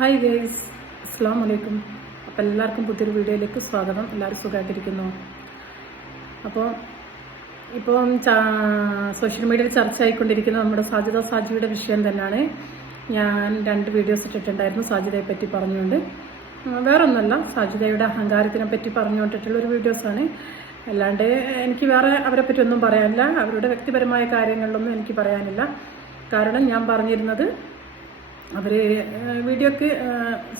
Hi guys അസ്സാം വലൈക്കും അപ്പോൾ എല്ലാവർക്കും പുതിയൊരു വീഡിയോയിലേക്ക് സ്വാഗതം. എല്ലാവരും സുഖമായിട്ടിരിക്കുന്നു. അപ്പോൾ ഇപ്പോൾ സോഷ്യൽ മീഡിയയിൽ ചർച്ച ആയിക്കൊണ്ടിരിക്കുന്ന നമ്മുടെ സാജിദ സാജിയുടെ വിഷയം തന്നെയാണ്. ഞാൻ രണ്ട് വീഡിയോസ് ഇട്ടിട്ടുണ്ടായിരുന്നു സാജിദയെ പറ്റി പറഞ്ഞുകൊണ്ട്. വേറെ വേറൊന്നല്ല സാജിദയുടെ അഹങ്കാരത്തിനെ പറ്റി പറഞ്ഞുകൊണ്ടിട്ടുള്ള ഒരു വീഡിയോസാണ് അല്ലാണ്ട് എനിക്ക് വേറെ അവരെ പറ്റി ഒന്നും പറയാനില്ല. അവരുടെ വ്യക്തിപരമായ കാര്യങ്ങളിലൊന്നും എനിക്ക് പറയാനില്ല. കാരണം ഞാൻ പറഞ്ഞിരുന്നത് അവർ വീഡിയോക്ക്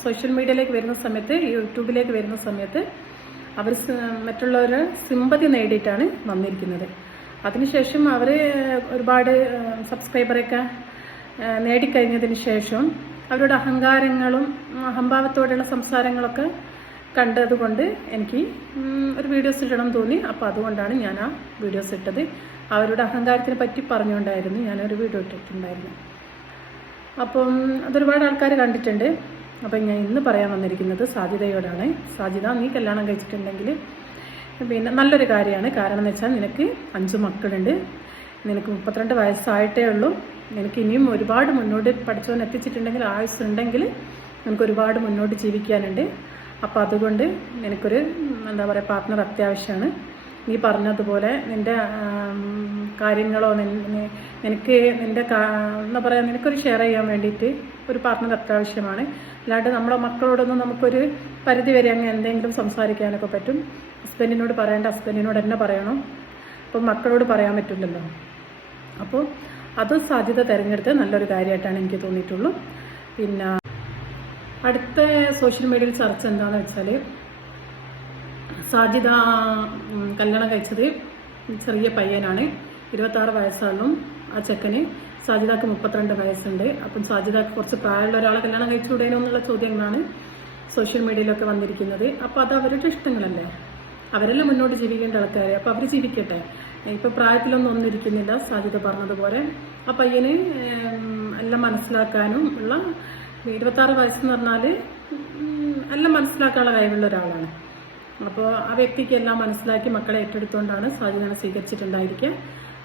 സോഷ്യൽ മീഡിയയിലേക്ക് വരുന്ന സമയത്ത് യൂട്യൂബിലേക്ക് വരുന്ന സമയത്ത് അവർ മറ്റുള്ളവർ സിമ്പതി നേടിയിട്ടാണ് വന്നിരിക്കുന്നത്. അതിനുശേഷം അവർ ഒരുപാട് സബ്സ്ക്രൈബറൊക്കെ നേടിക്കഴിഞ്ഞതിന് ശേഷം അവരുടെ അഹങ്കാരങ്ങളും അഹംഭാവത്തോടെയുള്ള സംസാരങ്ങളൊക്കെ കണ്ടതുകൊണ്ട് എനിക്ക് ഒരു വീഡിയോസ് ഇടണം തോന്നി. അപ്പോൾ അതുകൊണ്ടാണ് ഞാൻ ആ വീഡിയോസ് ഇട്ടത്. അവരുടെ അഹങ്കാരത്തിനെ പറ്റി പറഞ്ഞുകൊണ്ടായിരുന്നു ഞാനൊരു വീഡിയോ ഇട്ടിട്ടുണ്ടായിരുന്നു അപ്പം അതൊരുപാട് ആൾക്കാർ കണ്ടിട്ടുണ്ട്. അപ്പം ഞാൻ ഇന്ന് പറയാൻ വന്നിരിക്കുന്നത് സാധ്യതയോടാണ്. സാധ്യത നീ കല്യാണം കഴിച്ചിട്ടുണ്ടെങ്കിൽ പിന്നെ നല്ലൊരു കാര്യമാണ്. കാരണം എന്ന് വെച്ചാൽ നിനക്ക് അഞ്ച് മക്കളുണ്ട്. നിനക്ക് മുപ്പത്തിരണ്ട് വയസ്സായിട്ടേ ഉള്ളൂ. നിനക്ക് ഇനിയും ഒരുപാട് മുന്നോട്ട് പഠിച്ചവൻ എത്തിച്ചിട്ടുണ്ടെങ്കിൽ ആയുസ്സുണ്ടെങ്കിൽ നിനക്ക് ഒരുപാട് മുന്നോട്ട് ജീവിക്കാനുണ്ട്. അപ്പോൾ അതുകൊണ്ട് നിനക്കൊരു എന്താ പറയുക പാർട്ട്ണർ അത്യാവശ്യമാണ്. നീ പറഞ്ഞതുപോലെ നിന്റെ ആം, കാര്യങ്ങളോ നിനക്ക് നിന്റെ എന്താ പറയുക നിനക്കൊരു ഷെയർ ചെയ്യാൻ വേണ്ടിയിട്ട് ഒരു പാർട്ട്ണർ അത്യാവശ്യമാണ്. അല്ലാണ്ട് നമ്മളെ മക്കളോടൊന്നും നമുക്കൊരു പരിധി വരെ അങ്ങ് എന്തെങ്കിലും സംസാരിക്കാനൊക്കെ പറ്റും. ഹസ്ബൻഡിനോട് പറയേണ്ട ഹസ്ബൻഡിനോട് എന്നെ പറയണം. അപ്പം മക്കളോട് പറയാൻ പറ്റില്ലല്ലോ. അപ്പോൾ അത് സാധ്യത തിരഞ്ഞെടുത്ത് നല്ലൊരു കാര്യമായിട്ടാണ് എനിക്ക് തോന്നിയിട്ടുള്ളൂ. പിന്നെ അടുത്ത സോഷ്യൽ മീഡിയയിൽ ചർച്ച എന്താണെന്ന് വെച്ചാൽ സാധ്യത കല്യാണം കഴിച്ചത് ചെറിയ പയ്യനാണ്. ഇരുപത്താറ് വയസ്സാണ് ആ ചെക്കന്. സാജിദക്ക് മുപ്പത്തിരണ്ട് വയസ്സുണ്ട്. അപ്പം സാജിതാക്ക് കുറച്ച് പ്രായമുള്ള ഒരാളെ കല്യാണം കഴിച്ചുകൂടേനോ എന്നുള്ള ചോദ്യങ്ങളാണ് സോഷ്യൽ മീഡിയയിലൊക്കെ വന്നിരിക്കുന്നത്. അപ്പോൾ അത് അവരുടെ ഇഷ്ടങ്ങളല്ലേ? അവരെല്ലാം മുന്നോട്ട് ജീവിക്കേണ്ട ആൾക്കാരെ. അപ്പോൾ അവർ ജീവിക്കട്ടെ. ഇപ്പൊ പ്രായത്തിലൊന്നും ഒന്നിരിക്കുന്നില്ല സാധ്യത പറഞ്ഞതുപോലെ. ആ പയ്യന് എല്ലാം മനസ്സിലാക്കാനും ഉള്ള ഇരുപത്താറ് വയസ്സെന്ന് പറഞ്ഞാൽ എല്ലാം മനസ്സിലാക്കാനുള്ള കഴിവുള്ള ഒരാളാണ്. അപ്പോൾ ആ വ്യക്തിക്ക് എല്ലാം മനസ്സിലാക്കി മക്കളെ ഏറ്റെടുത്തുകൊണ്ടാണ് സാധ്യത സ്വീകരിച്ചിട്ടുണ്ടായിരിക്കുക.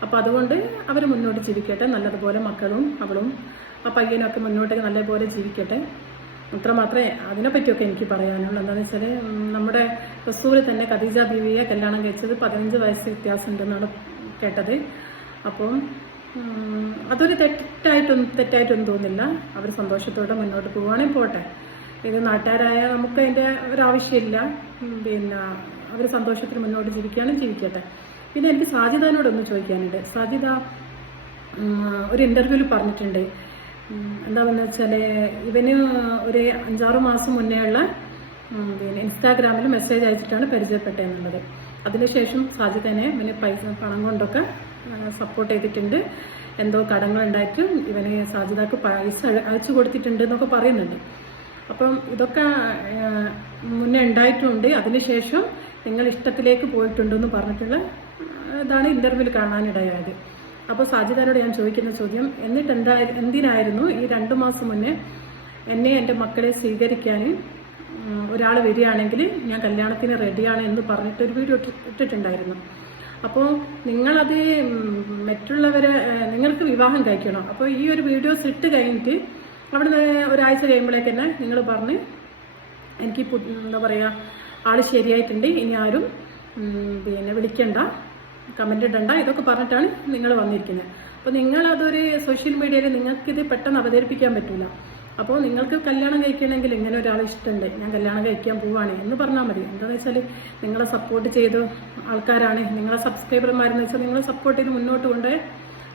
അപ്പോൾ അതുകൊണ്ട് അവർ മുന്നോട്ട് ജീവിക്കട്ടെ. നല്ലതുപോലെ മക്കളും അവളും ആ പയ്യനും ഒക്കെ മുന്നോട്ട് നല്ലപോലെ ജീവിക്കട്ടെ. അത്ര മാത്രമേ അതിനെപ്പറ്റിയൊക്കെ എനിക്ക് പറയാനുള്ളൂ. എന്താണെന്ന് വെച്ചാൽ നമ്മുടെ റസൂൽ തന്നെ ഖദീജ ബീവിയെ കല്യാണം കഴിച്ചത് പതിനഞ്ച് വയസ്സ് വ്യത്യാസം ഉണ്ടെന്നാണ് കേട്ടത്. അപ്പം അതൊരു തെറ്റായിട്ടൊന്നും തെറ്റായിട്ടൊന്നും തോന്നില്ല. അവർ സന്തോഷത്തോടെ മുന്നോട്ട് പോവുകയാണെങ്കിൽ പോട്ടെ. ഇത് നാട്ടുകാരായ നമുക്ക് അതിന്റെ ഒരാവശ്യമില്ല. പിന്നെ അവർ സന്തോഷത്തിന് മുന്നോട്ട് ജീവിക്കുകയാണെങ്കിൽ ജീവിക്കട്ടെ. പിന്നെ എനിക്ക് സാധ്യതാനോടൊന്ന് ചോദിക്കാനുണ്ട്. സാധ്യത ഒരു ഇന്റർവ്യൂവിൽ പറഞ്ഞിട്ടുണ്ട്. എന്താണെന്ന് വെച്ചാൽ ഇവന് ഒരു അഞ്ചാറ് മാസം മുന്നേ ഉള്ള പിന്നെ ഇൻസ്റ്റാഗ്രാമിൽ മെസ്സേജ് അയച്ചിട്ടാണ് പരിചയപ്പെട്ടതെന്നുള്ളത് അതിനുശേഷം സാജിദനെ ഇവന് പൈസ പണം കൊണ്ടൊക്കെ സപ്പോർട്ട് ചെയ്തിട്ടുണ്ട്. എന്തോ കടങ്ങളുണ്ടായിട്ട് ഇവന് സാജിദക്ക് പൈസ അയച്ചു കൊടുത്തിട്ടുണ്ട് എന്നൊക്കെ പറയുന്നുണ്ട്. അപ്പം ഇതൊക്കെ മുന്നേ ഉണ്ടായിട്ടുണ്ട്. അതിനുശേഷം നിങ്ങൾ ഇഷ്ടത്തിലേക്ക് പോയിട്ടുണ്ടെന്ന് പറഞ്ഞിട്ടുള്ള ഇതാണ് ഇന്റർവ്യൂവിൽ കാണാനിടയായത്? അപ്പോൾ സാജിദാരോട് ഞാൻ ചോദിക്കുന്ന ചോദ്യം എന്നിട്ട് എന്താ എന്തിനായിരുന്നു ഈ രണ്ടു മാസം മുന്നേ എന്നെ എന്റെ മക്കളെ സ്വീകരിക്കാൻ ഒരാൾ വരികയാണെങ്കിൽ ഞാൻ കല്യാണത്തിന് റെഡിയാണ് എന്ന് പറഞ്ഞിട്ട് ഒരു വീഡിയോ ഇട്ടി- ഇട്ടിട്ടുണ്ടായിരുന്നു. അപ്പോൾ നിങ്ങളത് മറ്റുള്ളവരെ നിങ്ങൾക്ക് വിവാഹം കഴിക്കണം? അപ്പോൾ ഈ ഒരു വീഡിയോസ് ഇട്ട് കഴിഞ്ഞിട്ട് അവിടെ ഒരാഴ്ച കഴിയുമ്പോഴേക്ക് തന്നെ നിങ്ങൾ പറഞ്ഞ് എനിക്ക് എന്താ പറയുക ആൾ ശരിയായിട്ടുണ്ട് ഇനി ആരും പിന്നെ വിളിക്കണ്ട. കമന്റ് ഇടണ്ട. ഇതൊക്കെ പറഞ്ഞിട്ടാണ് നിങ്ങൾ വന്നിരിക്കുന്നത്. അപ്പോൾ നിങ്ങൾ അതൊരു സോഷ്യൽ മീഡിയയിൽ നിങ്ങൾക്കിത് പെട്ടെന്ന് അവതരിപ്പിക്കാൻ പറ്റില്ല അപ്പോൾ നിങ്ങൾക്ക് കല്യാണം കഴിക്കണമെങ്കിൽ ഇങ്ങനെ ഒരാൾ ഇഷ്ടമുണ്ട്. ഞാൻ കല്യാണം കഴിക്കാൻ പോവാണ് എന്ന് പറഞ്ഞാൽ മതി. എന്താണെന്ന് വെച്ചാൽ നിങ്ങളെ സപ്പോർട്ട് ചെയ്ത ആൾക്കാരാണ്. നിങ്ങളെ സബ്സ്ക്രൈബർമാരെന്ന് വെച്ചാൽ നിങ്ങളെ സപ്പോർട്ട് ചെയ്ത് മുന്നോട്ട് കൊണ്ടുപോയ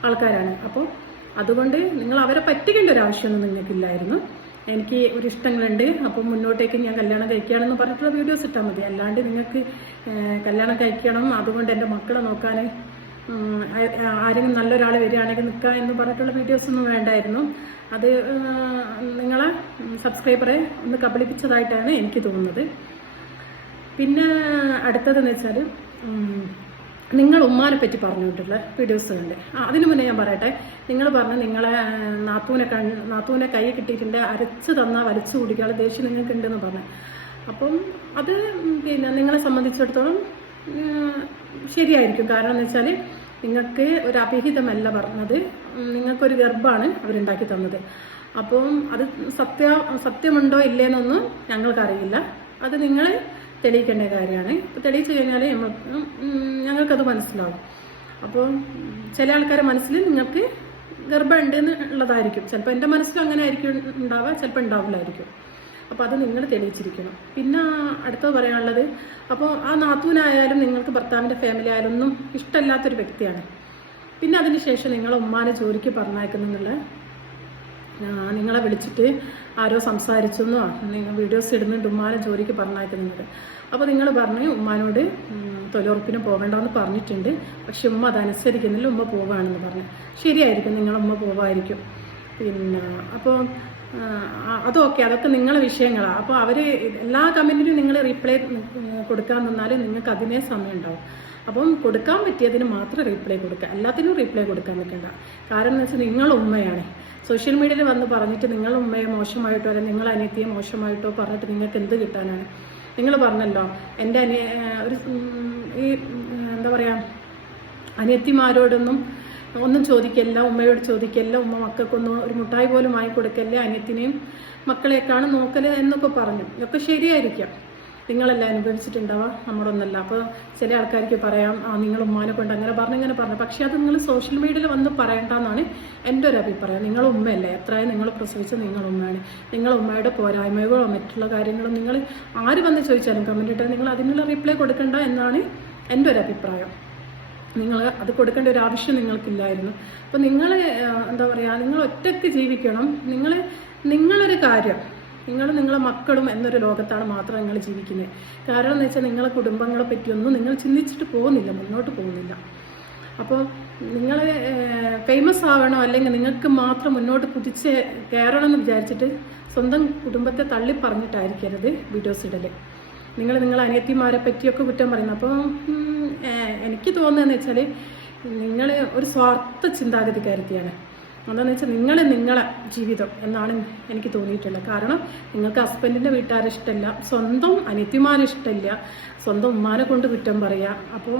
ആൾക്കാരാണ്. അപ്പോൾ അതുകൊണ്ട് നിങ്ങൾ അവരെ പറ്റിക്കേണ്ട ഒരു ആവശ്യമൊന്നും നിങ്ങൾക്കില്ലായിരുന്നു. എനിക്ക് ഒരു ഇഷ്ടങ്ങളുണ്ട് അപ്പം മുന്നോട്ടേക്ക് ഞാൻ കല്യാണം കഴിക്കുകയാണെന്ന് പറഞ്ഞിട്ടുള്ള വീഡിയോസ് ഇട്ടാൽ മതി. അല്ലാണ്ട് നിങ്ങൾക്ക് കല്യാണം കഴിക്കണം. അതുകൊണ്ട് എന്റെ മക്കളെ നോക്കാൻ ആരെങ്കിലും നല്ലൊരാൾ വരികയാണെങ്കിൽ നിൽക്കുക എന്ന് പറഞ്ഞിട്ടുള്ള വീഡിയോസ് ഒന്നും വേണ്ടായിരുന്നു. അത് നിങ്ങളെ സബ്സ്ക്രൈബറെ ഒന്ന് കബളിപ്പിച്ചതായിട്ടാണ് എനിക്ക് തോന്നുന്നത്. പിന്നെ അടുത്തതെന്ന് വെച്ചാൽ നിങ്ങൾ ഉമ്മാനെ പറ്റി പറഞ്ഞിട്ടുള്ള വീഡിയോസ് ഉണ്ട്. അതിനു മുന്നേ ഞാൻ പറയട്ടെ. നിങ്ങൾ പറഞ്ഞ നിങ്ങളെ നാത്തൂനെ കൺ നാത്തൂനെ കൈ കിട്ടിയിട്ടുണ്ട്. അരച്ച് തന്ന വലിച്ചു കുടിക്കാനുള്ള ദേഷ്യം നിങ്ങൾക്ക് ഉണ്ടെന്ന് പറഞ്ഞു. അപ്പം അത് പിന്നെ നിങ്ങളെ സംബന്ധിച്ചിടത്തോളം ശരിയായിരിക്കും. കാരണം എന്ന് വെച്ചാൽ നിങ്ങൾക്ക് ഒരു അഭിഹിതമല്ല പറഞ്ഞത്. നിങ്ങൾക്കൊരു ഗർഭമാണ് അവരുണ്ടാക്കി തന്നത്. അപ്പം അത് സത്യ സത്യമുണ്ടോ ഇല്ലേന്നൊന്നും ഞങ്ങൾക്കറിയില്ല. അത് നിങ്ങൾ തെളിയിക്കേണ്ട കാര്യമാണ്. അപ്പോൾ തെളിയിച്ചു കഴിഞ്ഞാൽ നമുക്ക് ഞങ്ങൾക്കത് മനസ്സിലാവും. അപ്പോൾ ചില ആൾക്കാരുടെ മനസ്സിൽ നിങ്ങൾക്ക് ഗർഭമുണ്ട് എന്നുള്ളതായിരിക്കും ചിലപ്പോൾ എന്റെ മനസ്സിലും അങ്ങനെ ആയിരിക്കും ഉണ്ടാവുക ചിലപ്പോൾ ഉണ്ടാവില്ലായിരിക്കും. അപ്പോൾ അത് നിങ്ങൾ തെളിയിച്ചിരിക്കണം. പിന്നെ അടുത്തത് പറയാനുള്ളത് അപ്പോൾ ആ നാത്തൂനായാലും നിങ്ങൾക്ക് ഭർത്താവിന്റെ ഫാമിലി ആയാലും ഒന്നും ഇഷ്ടമല്ലാത്തൊരു വ്യക്തിയാണ്. പിന്നെ അതിന് ശേഷം നിങ്ങളെ ഉമ്മാനെ ജോലിക്ക് പറഞ്ഞയക്കുന്നുള്ള നിങ്ങളെ വിളിച്ചിട്ട് ആരോ സംസാരിച്ചെന്നോ നിങ്ങൾ വീഡിയോസ് ഇടുന്നുണ്ട് ഉമ്മാനെ ജോലിക്ക് പറഞ്ഞായിട്ടുണ്ട് അപ്പോൾ നിങ്ങൾ പറഞ്ഞു ഉമ്മാനോട് തൊലുറപ്പിന് പോകണ്ടെന്ന് പറഞ്ഞിട്ടുണ്ട്. പക്ഷെ ഉമ്മ അതനുസരിക്കുന്നില്ല ഉമ്മ പോവാണെന്ന് പറഞ്ഞു. ശരിയായിരിക്കും നിങ്ങളുമ്മ പോവായിരിക്കും. പിന്നെ അപ്പോൾ അതൊക്കെ അതൊക്കെ നിങ്ങളെ വിഷയങ്ങളാണ് അപ്പോൾ അവർ എല്ലാ കമന്റിനും നിങ്ങൾ റീപ്ലൈ കൊടുക്കാൻ നിന്നാൽ നിങ്ങൾക്ക് അതിനേ സമയം ഉണ്ടാവും അപ്പം കൊടുക്കാൻ പറ്റിയതിന് മാത്രം റീപ്ലൈ കൊടുക്കുക. എല്ലാത്തിനും റീപ്ലൈ കൊടുക്കാൻ പറ്റണ്ട കാരണം എന്ന് വെച്ചാൽ നിങ്ങൾ ഉമ്മയാണ്. സോഷ്യൽ മീഡിയയിൽ വന്ന് പറഞ്ഞിട്ട് നിങ്ങൾ ഉമ്മയെ മോശമായിട്ടോ അല്ലെങ്കിൽ നിങ്ങൾ അനിയത്തിയെ മോശമായിട്ടോ പറഞ്ഞിട്ട് നിങ്ങൾക്ക് എന്ത് കിട്ടാനാണ്? നിങ്ങൾ പറഞ്ഞല്ലോ എന്റെ അനിയ ഒരു ഈ എന്താ പറയുക അനിയത്തിമാരോടൊന്നും ഒന്നും ചോദിക്കല്ല ഉമ്മയോട് ചോദിക്കല്ല ഉമ്മ മക്കൾക്കൊന്നും ഒരു മുട്ടായി പോലും വാങ്ങിക്കൊടുക്കല്ല അനിയത്തിനെയും മക്കളെയൊക്കെയാണ് നോക്കൽ എന്നൊക്കെ പറഞ്ഞു. ഇതൊക്കെ ശരിയായിരിക്കാം. നിങ്ങളെല്ലാം അനുഭവിച്ചിട്ടുണ്ടാവുക നമ്മളൊന്നല്ല. അപ്പോൾ ചില ആൾക്കാർക്ക് പറയാം ആ നിങ്ങൾ ഉമ്മാനെ കൊണ്ട് അങ്ങനെ പറഞ്ഞു ഇങ്ങനെ പറഞ്ഞു. പക്ഷേ അത് നിങ്ങൾ സോഷ്യൽ മീഡിയയിൽ വന്ന് പറയണ്ടെന്നാണ് എന്റെ ഒരു അഭിപ്രായം. നിങ്ങൾ ഉമ്മയല്ലേ? എത്രയും നിങ്ങൾ പ്രസവിച്ച നിങ്ങൾ ഉമ്മയാണ്. നിങ്ങൾ ഉമ്മയുടെ പോരായ്മകളോ മറ്റുള്ള കാര്യങ്ങളോ നിങ്ങൾ ആര് വന്ന് ചോദിച്ചാലും കമന്റ് ഇട്ടാൽ നിങ്ങൾ അതിനുള്ള റിപ്ലൈ കൊടുക്കണ്ട എന്നാണ് എന്റെ ഒരു അഭിപ്രായം. നിങ്ങൾ അത് കൊടുക്കേണ്ട ഒരു ആവശ്യം നിങ്ങൾക്കില്ലായിരുന്നു. അപ്പോൾ നിങ്ങൾ എന്താ പറയുക നിങ്ങൾ ഒറ്റയ്ക്ക് ജീവിക്കണം. നിങ്ങൾ നിങ്ങളൊരു കാര്യം. നിങ്ങൾ നിങ്ങളെ മക്കളും എന്നൊരു ലോകത്താണ് മാത്രം നിങ്ങൾ ജീവിക്കുന്നത് കാരണം എന്ന് വെച്ചാൽ നിങ്ങളെ കുടുംബങ്ങളെ പറ്റിയൊന്നും നിങ്ങൾ ചിന്തിച്ചിട്ട് പോകുന്നില്ല മുന്നോട്ട് പോകുന്നില്ല. അപ്പോൾ നിങ്ങൾ ഫേമസ് ആവണോ അല്ലെങ്കിൽ നിങ്ങൾക്ക് മാത്രം മുന്നോട്ട് കുതിച്ച് കയറണം എന്ന് വിചാരിച്ചിട്ട് സ്വന്തം കുടുംബത്തെ തള്ളി പറഞ്ഞിട്ടായിരിക്കരുത് വീഡിയോസ് ഇടൽ. നിങ്ങൾ നിങ്ങൾ അനിയത്തിമാരെ പറ്റിയൊക്കെ കുറ്റം പറയുന്നു. അപ്പോൾ എനിക്ക് തോന്നുന്നതെന്ന് വെച്ചാൽ നിങ്ങൾ ഒരു സ്വാർത്ഥ ചിന്താഗതിക്കാരത്തിയാണ്. എന്താണെന്ന് വെച്ചാൽ നിങ്ങൾ നിങ്ങളെ ജീവിതം എന്നാണ് എനിക്ക് തോന്നിയിട്ടുള്ളത്. കാരണം നിങ്ങൾക്ക് ഹസ്ബൻഡിന്റെ വീട്ടുകാരെ ഇഷ്ടമല്ല സ്വന്തം അനിയത്തിമാരെ ഇഷ്ടമില്ല സ്വന്തം ഉമ്മാനെ കൊണ്ട് കുറ്റം പറയുക അപ്പോൾ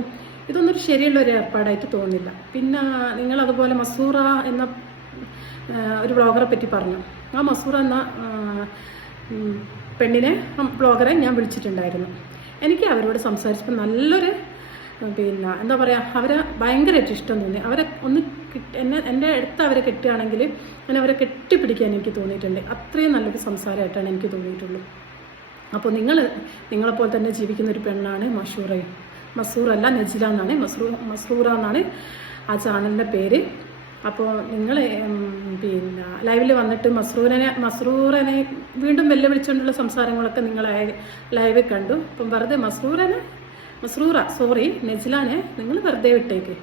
ഇതൊന്നും ശരിയുള്ള ഒരു ഏർപ്പാടായിട്ട് തോന്നില്ല. പിന്നെ നിങ്ങൾ അതുപോലെ മസൂറ എന്ന ഒരു ബ്ലോഗറെ പറ്റി പറഞ്ഞു. ആ മസൂറ എന്ന പെണ്ണിനെ ബ്ലോഗറെ ഞാൻ വിളിച്ചിട്ടുണ്ടായിരുന്നു. എനിക്ക് അവരോട് സംസാരിച്ചപ്പോൾ നല്ലൊരു പിന്നെ എന്താ പറയുക അവരെ ഭയങ്കരമായിട്ട് ഇഷ്ടം തോന്നി. അവരെ ഒന്ന് എന്നെ എന്റെ അടുത്ത് അവരെ കെട്ടുകയാണെങ്കിൽ ഞാൻ അവരെ കെട്ടിപ്പിടിക്കാൻ എനിക്ക് തോന്നിയിട്ടുണ്ട്. അത്രയും നല്ലൊരു സംസാരമായിട്ടാണ് എനിക്ക് തോന്നിയിട്ടുള്ളൂ. അപ്പോൾ നിങ്ങൾ നിങ്ങളെപ്പോലെ തന്നെ ജീവിക്കുന്ന ഒരു പെണ്ണാണ് മഷൂറയും. മസൂറല്ല നജില എന്നാണ് മസൂർ മസൂറ എന്നാണ് ആ ചാനലിന്റെ പേര്. അപ്പോൾ നിങ്ങൾ പിന്നെ ലൈവിൽ വന്നിട്ട് മസ്രൂറിനെ മസ്രൂറിനെ വീണ്ടും വെല്ലുവിളിച്ചുകൊണ്ടുള്ള സംസാരങ്ങളൊക്കെ നിങ്ങൾ ലൈവിൽ കണ്ടു. അപ്പം വെറുതെ മസ്രൂറനെ മസ്രൂറ സോറി നെജ്ലാനെ നിങ്ങൾ വെറുതെ വിട്ടേക്ക്.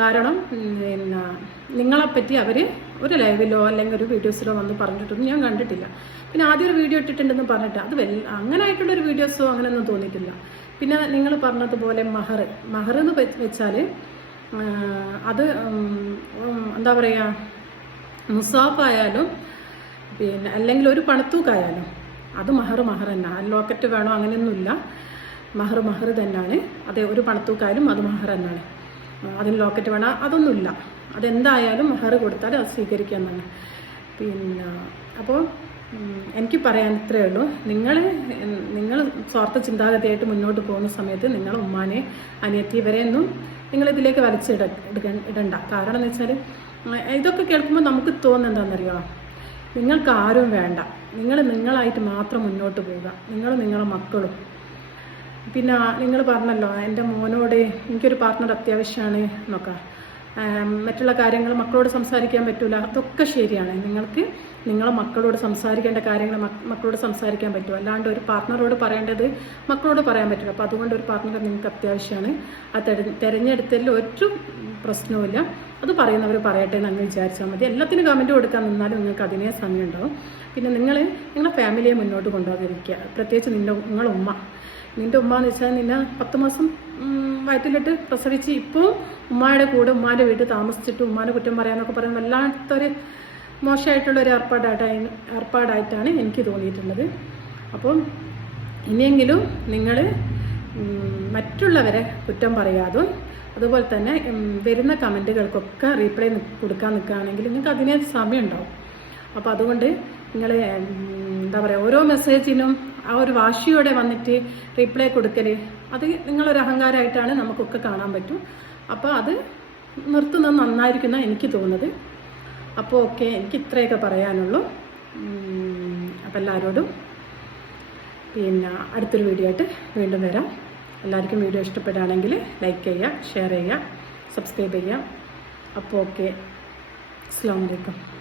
കാരണം പിന്നെ നിങ്ങളെപ്പറ്റി അവർ ഒരു ലൈവിലോ അല്ലെങ്കിൽ ഒരു വീഡിയോസിലോ വന്ന് പറഞ്ഞിട്ടൊന്നും ഞാൻ കണ്ടിട്ടില്ല. പിന്നെ ആദ്യം ഒരു വീഡിയോ ഇട്ടിട്ടുണ്ടെന്ന് പറഞ്ഞിട്ട് അത് വെൽ അങ്ങനെ ആയിട്ടുള്ളൊരു വീഡിയോസോ അങ്ങനെയൊന്നും തോന്നിയിട്ടില്ല. പിന്നെ നിങ്ങൾ പറഞ്ഞതുപോലെ മഹർ മഹർ എന്ന് വെച്ചാൽ അത് എന്താ പറയുക മുസാഫായാലും പിന്നെ അല്ലെങ്കിൽ ഒരു പണത്തൂക്കായാലും അത് മഹർ മഹർ തന്നെ ലോക്കറ്റ് വേണോ അങ്ങനെയൊന്നുമില്ല. മഹർ മഹർ തന്നെയാണ് അതെ ഒരു പണത്തൂക്കായാലും അത് മഹർ തന്നെയാണ് അതിന് ലോക്കറ്റ് വേണം? അതൊന്നുമില്ല. അതെന്തായാലും മഹർ കൊടുത്താൽ അത് സ്വീകരിക്കാൻ തന്നെ പിന്നെ അപ്പോൾ എനിക്ക് പറയാൻ ഇത്രയേ ഉള്ളൂ. നിങ്ങൾ നിങ്ങൾ സ്വാർത്ഥ ചിന്താഗതിയായിട്ട് മുന്നോട്ട് പോകുന്ന സമയത്ത് നിങ്ങൾ ഉമ്മാനെ അനിയത്തി ഇവരെയൊന്നും നിങ്ങൾ ഇതിലേക്ക് എടുക്ക- ഇടണ്ട. കാരണം എന്ന് വെച്ചാൽ ഇതൊക്കെ കേൾക്കുമ്പോൾ നമുക്ക് തോന്നുന്നത് എന്താണെന്നറിയോ? നിങ്ങൾക്ക് ആരും വേണ്ട. നിങ്ങൾ നിങ്ങളായിട്ട് മാത്രം മുന്നോട്ട് പോവുക. നിങ്ങൾ നിങ്ങളുടെ മക്കളും. പിന്നെ നിങ്ങൾ പറഞ്ഞല്ലോ എന്റെ മോനോട് എനിക്കൊരു പാർട്ട്ണർ അത്യാവശ്യമാണ് എന്നൊക്കെ. മറ്റുള്ള കാര്യങ്ങൾ മക്കളോട് സംസാരിക്കാൻ പറ്റില്ല അതൊക്കെ ശരിയാണ്. നിങ്ങൾക്ക് നിങ്ങളെ മക്കളോട് സംസാരിക്കേണ്ട കാര്യങ്ങൾ മക്കളോട് സംസാരിക്കാൻ പറ്റും. അല്ലാണ്ട് ഒരു പാർട്ട്ണറോട് പറയേണ്ടത് മക്കളോട് പറയാൻ പറ്റും അപ്പോൾ അതുകൊണ്ട് ഒരു പാർട്ട്ണർ നിങ്ങൾക്ക് അത്യാവശ്യമാണ്. ആ തെര തിരഞ്ഞെടുത്തതിൽ ഒരു പ്രശ്നവുമില്ല. അത് പറയുന്നവർ പറയട്ടെ എന്ന് അങ്ങ് വിചാരിച്ചാൽ മതി. എല്ലാത്തിനും കമന്റ് കൊടുക്കാൻ നിന്നാലും നിങ്ങൾക്ക് അതിനേ സമയം ഉണ്ടാവും പിന്നെ നിങ്ങൾ നിങ്ങളെ ഫാമിലിയെ മുന്നോട്ട് കൊണ്ടുപോകാതിരിക്കുക. പ്രത്യേകിച്ച് നിന്റെ നിങ്ങളുടെ ഉമ്മ. നിന്റെ ഉമ്മ എന്ന് വെച്ചാൽ നിന്നെ പത്ത് മാസം വയറ്റിലിട്ട് പ്രസവിച്ച് ഇപ്പോൾ ഉമ്മയുടെ കൂടെ ഉമ്മാന്റെ വീട്ടിൽ താമസിച്ചിട്ട് ഉമ്മാനെ കുറ്റം പറയാനൊക്കെ പറയുമ്പോൾ വല്ലാത്തൊരു മോശമായിട്ടുള്ള ഒരു ഏർപ്പാടായിട്ടാണ് ഏർപ്പാടായിട്ടാണ് എനിക്ക് തോന്നിയിട്ടുള്ളത്. അപ്പം ഇനിയെങ്കിലും നിങ്ങൾ മറ്റുള്ളവരെ കുറ്റം പറയാതും അതുപോലെ തന്നെ വരുന്ന കമന്റുകൾക്കൊക്കെ റീപ്ലൈ കൊടുക്കാൻ നിൽക്കുകയാണെങ്കിൽ നിങ്ങൾക്ക് അതിനെ സമയമുണ്ടാവും. അപ്പോൾ അതുകൊണ്ട് നിങ്ങൾ എന്താ പറയുക ഓരോ മെസ്സേജിനും ആ ഒരു വാശിയോടെ വന്നിട്ട് റീപ്ലൈ കൊടുക്കൽ അത് നിങ്ങളൊരു അഹങ്കാരമായിട്ടാണ് നമുക്കൊക്കെ കാണാൻ പറ്റും. അപ്പോൾ അത് നിർത്തുന്നത് നന്നായിരിക്കുന്ന എനിക്ക് തോന്നുന്നത്. അപ്പോൾ ഓക്കെ എനിക്ക് ഇത്രയൊക്കെ പറയാനുള്ളൂ. അപ്പോൾ എല്ലാവരോടും പിന്നെ അടുത്തൊരു വീഡിയോ ആയിട്ട് വീണ്ടും വരാം. എല്ലാവർക്കും വീഡിയോ ഇഷ്ടപ്പെടുകയാണെങ്കിൽ ലൈക്ക് ചെയ്യുക ഷെയർ ചെയ്യുക സബ്സ്ക്രൈബ് ചെയ്യുക. അപ്പോൾ ഓക്കെ അസ്സാം വലൈക്കും